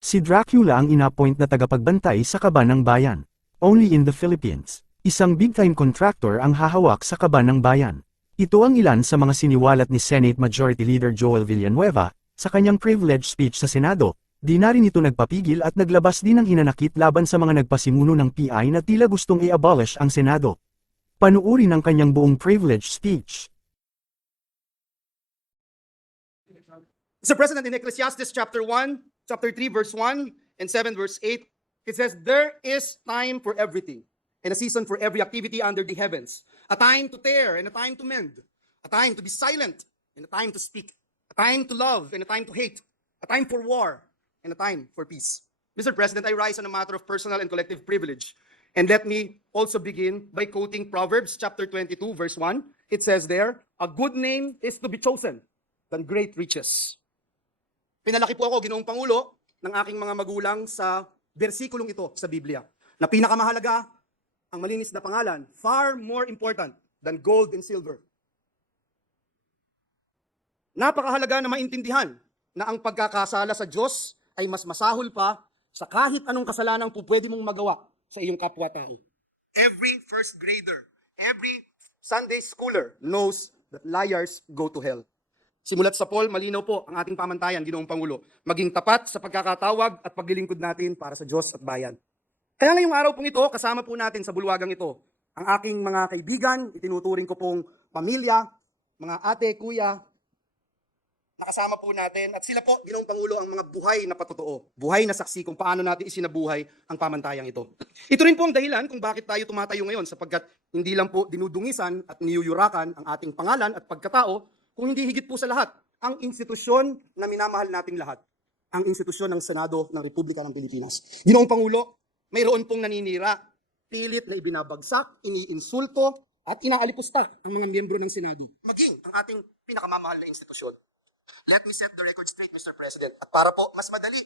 Si Dracula ang inappoint na tagapagbantay sa kaban ng bayan. Only in the Philippines. Isang big-time contractor ang hahawak sa kaban ng bayan. Ito ang ilan sa mga siniwalat ni Senate Majority Leader Joel Villanueva sa kanyang privilege speech sa Senado. Di na rin ito nagpapigil at naglabas din ng hinanakit laban sa mga nagpasimuno ng PI na tila gustong i-abolish ang Senado. Panuuri ng kanyang buong privilege speech. Mr. President, in Ecclesiastes chapter 1, chapter 3, verse 1, and 7, verse 8, it says, "There is time for everything, and a season for every activity under the heavens. A time to tear and a time to mend. A time to be silent and a time to speak. A time to love and a time to hate. A time for war and a time for peace." Mr. President, I rise on a matter of personal and collective privilege. And let me also begin by quoting Proverbs chapter 22, verse 1. It says there, "A good name is to be chosen than great riches." Pinalaki po ako, Ginoong Pangulo, ng aking mga magulang sa bersikulong ito sa Biblia, na pinakamahalaga, ang malinis na pangalan, far more important than gold and silver. Napakahalaga na maintindihan na ang pagkakasala sa Diyos ay mas masahol pa sa kahit anong kasalanan po pwede mong magawa sa iyong kapwa-tao. Every first grader, every Sunday schooler knows that liars go to hell. Simulat sa Paul, malinaw po ang ating pamantayan, Ginoong Pangulo. Maging tapat sa pagkakatawag at paglilingkod natin para sa Diyos at bayan. Kaya ngayong araw pong ito, kasama po natin sa bulwagang ito, ang aking mga kaibigan, itinuturing ko pong pamilya, mga ate, kuya, nakasama po natin. At sila po, Ginoong Pangulo, ang mga buhay na patotoo, buhay na saksi kung paano natin isinabuhay ang pamantayang ito. Ito rin po ang dahilan kung bakit tayo tumatayo ngayon, sapagkat hindi lang po dinudungisan at niyuyurakan ang ating pangalan at pagkatao, kung hindi higit po sa lahat, ang institusyon na minamahal nating lahat, ang institusyon ng Senado ng Republika ng Pilipinas. Ginoong Pangulo, mayroon pong naninira, pilit na ibinabagsak, iniinsulto, at inaalipustak ang mga miyembro ng Senado, maging ang ating pinakamamahal na institusyon. Let me set the record straight, Mr. President. At para po mas madali,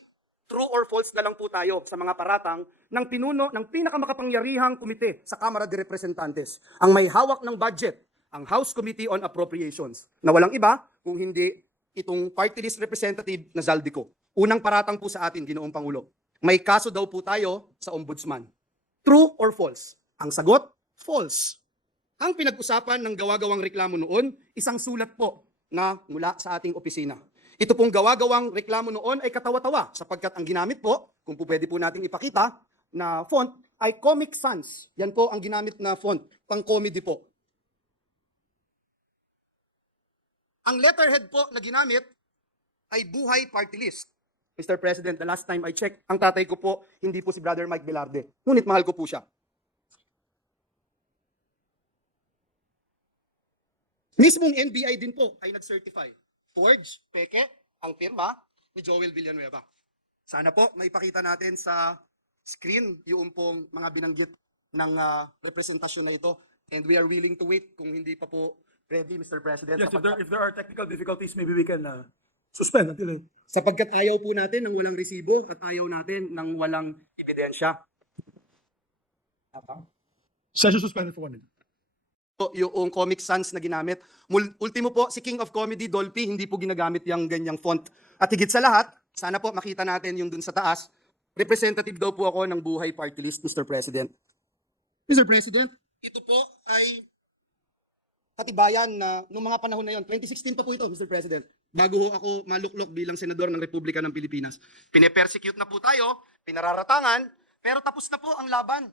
true or false na lang po tayo sa mga paratang ng pinuno ng pinakamakapangyarihang komite sa Kamara de Representantes, ang may hawak ng budget, ang House Committee on Appropriations, na walang iba kung hindi itong party list representative na Zaldico. Unang paratang po sa atin, Ginoong Pangulo, may kaso daw po tayo sa Ombudsman. True or false? Ang sagot, false. Ang pinag-usapan ng gawa-gawang reklamo noon, isang sulat po na mula sa ating opisina. Ito pong gawa-gawang reklamo noon ay katawa-tawa sapagkat ang ginamit po, kung po pwede po nating ipakita, na font ay Comic Sans. Yan po ang ginamit na font, pang-comedy po. Ang letterhead po na ginamit ay Buhay Party List. Mr. President, the last time I checked, ang tatay ko po, hindi po si Brother Mike Velarde. Ngunit mahal ko po siya. Mismong NBI din po ay nag-certify. Forge, peke, ang firma ni Joel Villanueva. Sana po maipakita natin sa screen yung pong mga binanggit ng representasyon na ito. And we are willing to wait kung hindi pa po ready, Mr. President. Yes, if there are technical difficulties, maybe we can suspend until it. Sapagkat ayaw po natin ng walang resibo at ayaw natin ng walang ebidensya. Session suspended for 1 minute. Yung Comic Sans na ginamit. Ultimo po, si King of Comedy, Dolphy, hindi po ginagamit yung ganyang font. At higit sa lahat, sana po makita natin yung dun sa taas, representative daw po ako ng Buhay Party List, Mr. President. Mr. President, ito po ay katibayan na noong mga panahon na yon, 2016 pa po ito, Mr. President, bago ho ako maluklok bilang senador ng Republika ng Pilipinas. Pine-persecute na po tayo, pinararatangan, pero tapos na po ang laban.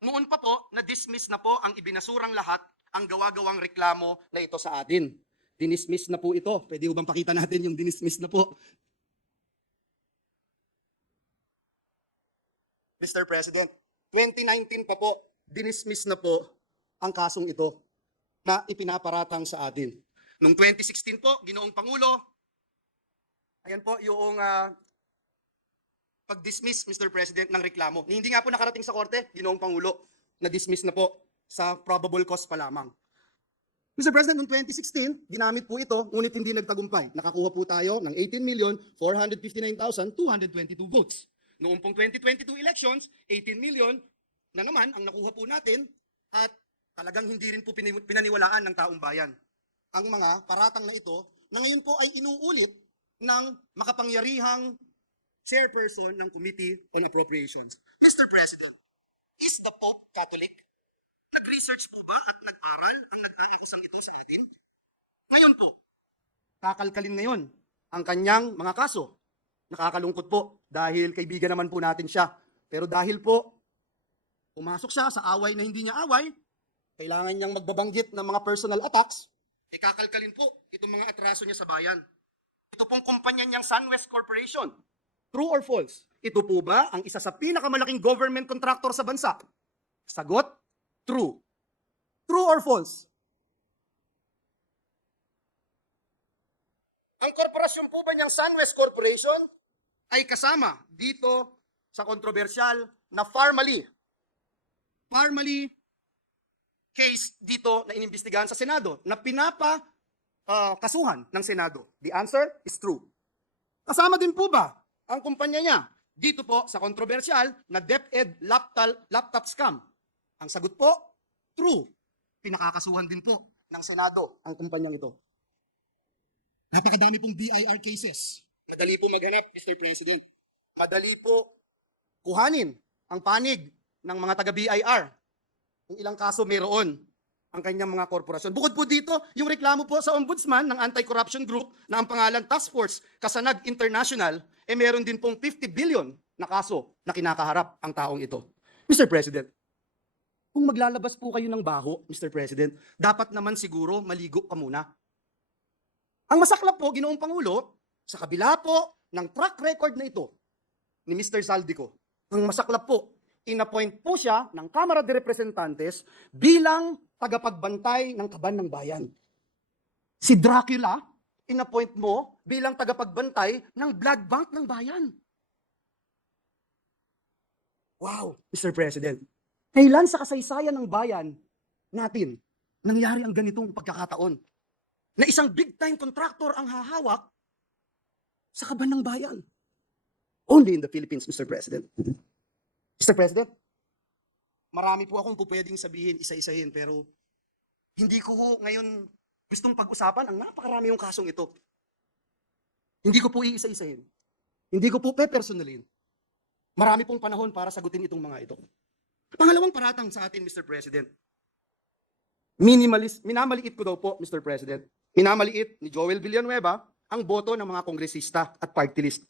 Noon pa po, na-dismiss na po ang ibinasurang lahat ang gawa-gawang reklamo na ito sa atin. Dinismiss na po ito. Pwede ho bang pakita natin yung dinismiss na po? Mr. President, 2019 pa po, dinismiss na po ang kasong ito na ipinaparatang sa atin. Noong 2016 po, Ginoong Pangulo, ayan po yung pag-dismiss, Mr. President, ng reklamo. Hindi nga po nakarating sa korte, Ginoong Pangulo, na-dismiss na po sa probable cause pa lamang. Mr. President, noong 2016, ginamit po ito, ngunit hindi nagtagumpay. Nakakuha po tayo ng 18,459,222 votes. Noong pong 2022 elections, 18 million na naman ang nakuha po natin at talagang hindi rin po pinaniwalaan ng taong bayan ang mga paratang na ito na ngayon po ay inuulit ng makapangyarihang chairperson ng Committee on Appropriations. Mr. President, is the Pope Catholic? Nag-research po ba at nag-aral ang nag-aakusang ito sa atin? Ngayon po, kakalkalin ngayon ang kanyang mga kaso. Nakakalungkot po dahil kaibigan naman po natin siya. Pero dahil po pumasok siya sa away na hindi niya away, kailangan niyang magbabanggit ng mga personal attacks, kakalkalin po itong mga atraso niya sa bayan. Ito pong kumpanya niyang SunWest Corporation. True or false? Ito po ba ang isa sa pinakamalaking government contractor sa bansa? Sagot, true. True or false? Ang korporasyon po ba niyang SunWest Corporation ay kasama dito sa kontrobersyal na Farmally case dito na inimbestigahan sa Senado na kasuhan ng Senado? The answer is true. Kasama din po ba ang kumpanya niya dito po sa kontrobersyal na DepEd laptop scam? Ang sagot po, true. Pinakakasuhan din po ng Senado ang kumpanyang ito. Napakadami pong BIR cases. Madali po maghanap, Mr. President. Madali po kuhanin ang panig ng mga taga-BIR. Kung ilang kaso mayroon ang kanyang mga korporasyon. Bukod po dito, yung reklamo po sa ombudsman ng anti-corruption group na ang pangalan Task Force Kasanag International, meron din pong 50 billion na kaso na kinakaharap ang taong ito. Mr. President, kung maglalabas po kayo ng baho, Mr. President, dapat naman siguro maligo ka muna. Ang masaklap po, Ginoong Pangulo, sa kabila po ng track record na ito ni Mr. Zaldico, ang masaklap po, inappoint po siya ng Kamara de Representantes bilang tagapagbantay ng kaban ng bayan. Si Dracula, inappoint mo bilang tagapagbantay ng blood bank ng bayan. Wow, Mr. President. Kailan sa kasaysayan ng bayan natin nangyari ang ganitong pagkakataon? Na isang big-time contractor ang hahawak sa kaban ng bayan. Only in the Philippines, Mr. President. Mr. President, marami po akong pupwedeng sabihin, isa-isahin, pero hindi ko ho ngayon gustong pag-usapan ang napakarami yung kasong ito. Hindi ko po iisa-isahin. Hindi ko po pe-personalin. Marami pong panahon para sagutin itong mga ito. Pangalawang paratang sa atin, Mr. President. Minamaliit ko daw po, Mr. President. Minamaliit ni Joel Villanueva ang boto ng mga kongresista at party list.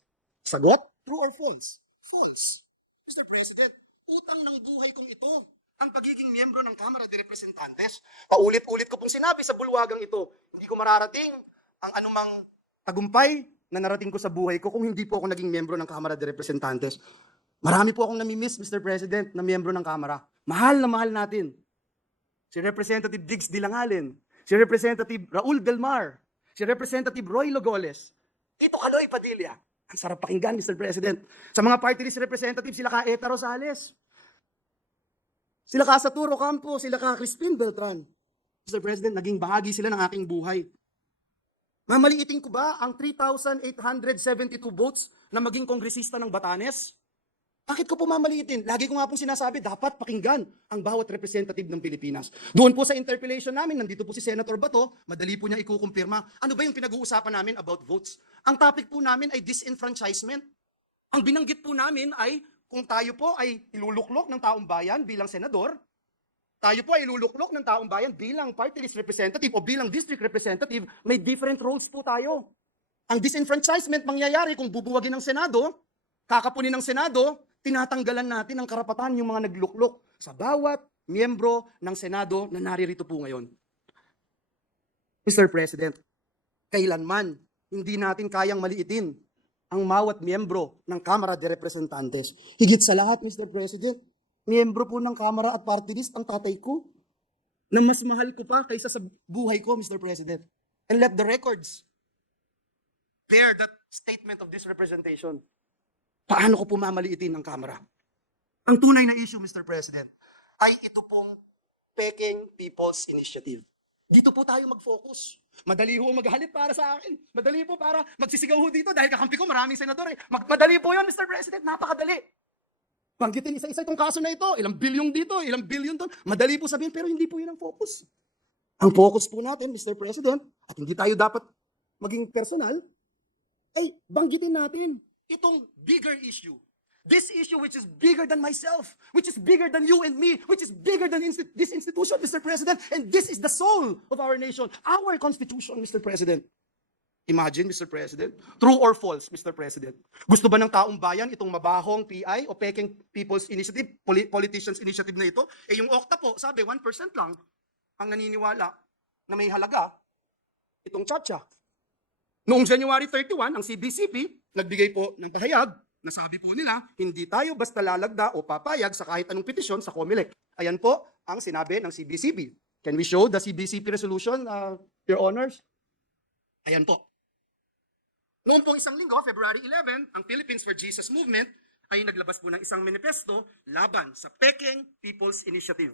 Sagot? True or false? False. Mr. President, utang ng buhay kong ito ang pagiging miyembro ng Kamara de Representantes. Paulit-ulit ko pong sinabi sa bulwagang ito, hindi ko mararating ang anumang tagumpay na narating ko sa buhay ko kung hindi po ako naging miyembro ng Kamara de Representantes. Marami po akong namimiss, Mr. President, na miyembro ng Kamara. Mahal na mahal natin. Si Representative Diggs Dilangalin, si Representative Raul Delmar, si Representative Roy Logoles, Tito Kaloy Padilla. Ang sarap pakinggan, Mr. President. Sa mga party list representative, sila ka Eta Rosales, sila ka Saturo Campo, sila ka Crispin Beltran. Mr. President, naging bahagi sila ng aking buhay. Mamaliitin ko ba ang 3,872 votes na maging kongresista ng Batanes? Bakit ko po mamaliitin? Lagi ko nga pong sinasabi, dapat pakinggan ang bawat representative ng Pilipinas. Doon po sa interpellation namin, nandito po si Senator Bato, madali po niya ikukumpirma. Ano ba yung pinag-uusapan namin about votes? Ang topic po namin ay disenfranchisement. Ang binanggit po namin ay kung tayo po ay iluluklok ng taong bayan bilang senador, tayo po ay iluluklok ng taong bayan bilang party list representative o bilang district representative, may different roles po tayo. Ang disenfranchisement mangyayari kung bubuwagin ng Senado, kakapunin ng Senado, tinatanggalan natin ang karapatan yung mga nagluklok sa bawat miyembro ng Senado na naririto po ngayon. Mr. President, kailanman hindi natin kayang maliitin ang bawat miyembro ng Kamara de Representantes. Higit sa lahat, Mr. President, miyembro po ng Kamara at party list ang tatay ko na mas mahal ko pa kaysa sa buhay ko, Mr. President. And let the records bear that statement of this representation. Paano ko pumamaliitin ng Kamara? Ang tunay na issue, Mr. President, ay ito pong Peking People's Initiative. Dito po tayo mag-focus. Madali ho maghalit para sa akin. Madali po para magsisigaw ho dito dahil kakampi ko maraming senador eh. Madali po yun, Mr. President. Napakadali. Banggitin isa-isa itong kaso na ito. Ilang bilyon dito, ilang bilyon doon. Madali po sabihin, pero hindi po yun ang focus. Ang focus po natin, Mr. President, at hindi tayo dapat maging personal, ay banggitin natin itong bigger issue. This issue which is bigger than myself, which is bigger than you and me, which is bigger than this institution, Mr. President, and this is the soul of our nation, our Constitution, Mr. President. Imagine, Mr. President, true or false, Mr. President? Gusto ba ng taong bayan itong mabahong PI o peking People's Initiative, Politicians Initiative na ito? Eh yung OCTA po, sabi 1% lang ang naniniwala na may halaga itong tsa-tsa. Noong January 31, ang CBCP nagbigay po ng pahayag. Nasabi po nila, hindi tayo basta lalagda o papayag sa kahit anong petisyon sa COMELEC. Ayan po ang sinabi ng CBCP. Can we show the CBCP resolution, Your Honors? Ayan po. Noong pong isang linggo, February 11, ang Philippines for Jesus Movement ay naglabas po ng isang manifesto laban sa Peking People's Initiative.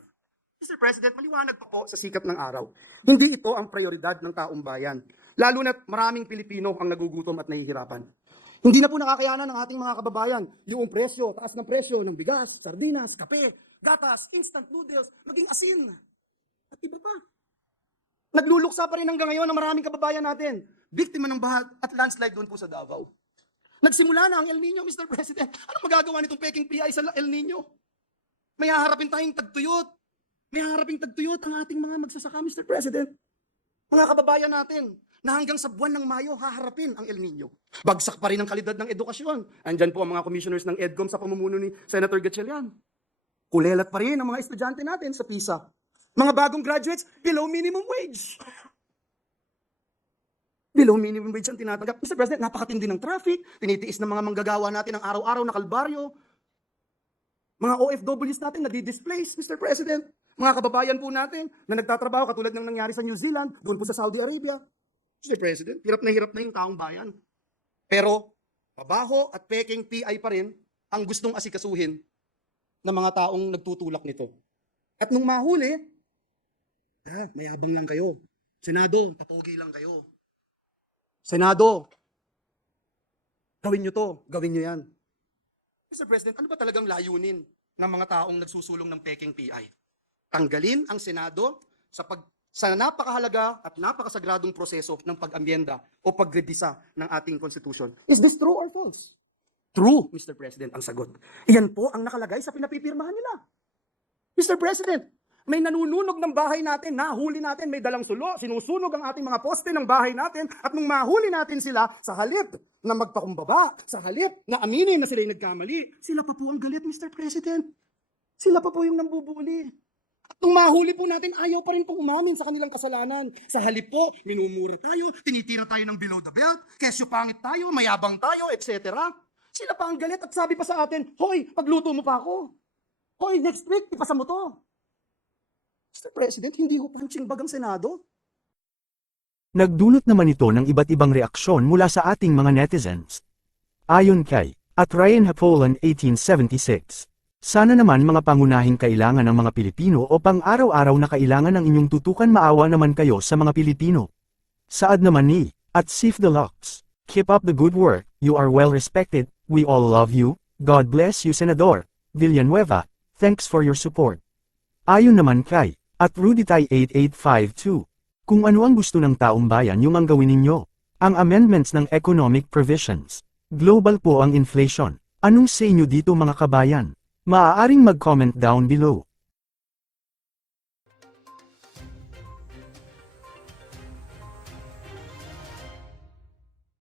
Mr. President, maliwanag pa po sa sikat ng araw. Hindi ito ang prioridad ng taong bayan. Lalo na't maraming Pilipino ang nagugutom at nahihirapan. Hindi na po nakakayanan ng ating mga kababayan yung presyo, taas ng presyo ng bigas, sardinas, kape, gatas, instant noodles, maging asin. At iba pa. Nagluluksa pa rin hanggang ngayon ang maraming kababayan natin. Biktima ng baha at landslide doon po sa Davao. Nagsimula na ang El Nino, Mr. President. Anong magagawa nitong peking PI sa El Nino? May haharapin tayong tagtuyot. May haharapin tagtuyot ang ating mga magsasaka, Mr. President. Mga kababayan natin, na hanggang sa buwan ng Mayo haharapin ang El Nino. Bagsak pa rin ang kalidad ng edukasyon. Andyan po ang mga commissioners ng EDCOM sa pamumuno ni Senator Gatchalian. Kulelat pa rin ang mga estudyante natin sa PISA. Mga bagong graduates, below minimum wage. Below minimum wage ang tinatanggap. Mr. President, napakatindi ng traffic, tinitiis ng mga manggagawa natin ang araw-araw na kalbaryo. Mga OFWs natin nadi-displace, Mr. President. Mga kababayan po natin na nagtatrabaho katulad ng nangyari sa New Zealand, doon po sa Saudi Arabia. Mr. President, hirap na yung taong bayan. Pero, mabaho at peking PI pa rin ang gustong asikasuhin ng mga taong nagtutulak nito. At nung mahuli, mayabang lang kayo. Senado, papogi lang kayo. Senado, gawin nyo to, gawin nyo yan. Mr. President, ano ba talagang layunin ng mga taong nagsusulong ng peking PI? Tanggalin ang Senado sa napakahalaga at napakasagradong proseso ng pag-amyenda o pagredisa ng ating Constitution. Is this true or false? True, Mr. President, ang sagot. Iyan po ang nakalagay sa pinapipirmahan nila. Mr. President, may nanununog ng bahay natin, nahuli natin, may dalang sulo, sinusunog ang ating mga poste ng bahay natin, at nung mahuli natin sila, sa halip na magpakumbaba, sa halip na aminin na sila'y nagkamali, sila pa po ang galit, Mr. President. Sila pa po yung nambubuli. At nung mahuli po natin, ayaw pa rin pong umamin sa kanilang kasalanan. Sa halip po, minumura tayo, tinitira tayo ng below the belt, kesyo pangit tayo, mayabang tayo, etc. Sila pa ang galit at sabi pa sa atin, hoy, pagluto mo pa ako. Hoy, next week, ipasa mo to. Mr. President, hindi ho punching bag ang Senado. Nagdulot naman ito ng iba't ibang reaksyon mula sa ating mga netizens. Ayon kay at Ryan Hapolan 1876. Sana naman mga pangunahing kailangan ng mga Pilipino o pang-araw-araw na kailangan ng inyong tutukan, maawa naman kayo sa mga Pilipino. Saad naman ni at Sif Deluxe. Keep up the good work, you are well respected, we all love you, God bless you Senador Villanueva, thanks for your support. Ayon naman kay at Ruditay 8852. Kung ano ang gusto ng taong bayan yung ang gawin ninyo. Ang amendments ng economic provisions. Global po ang inflation. Anong say nyo dito mga kabayan? Maaaring mag-comment down below.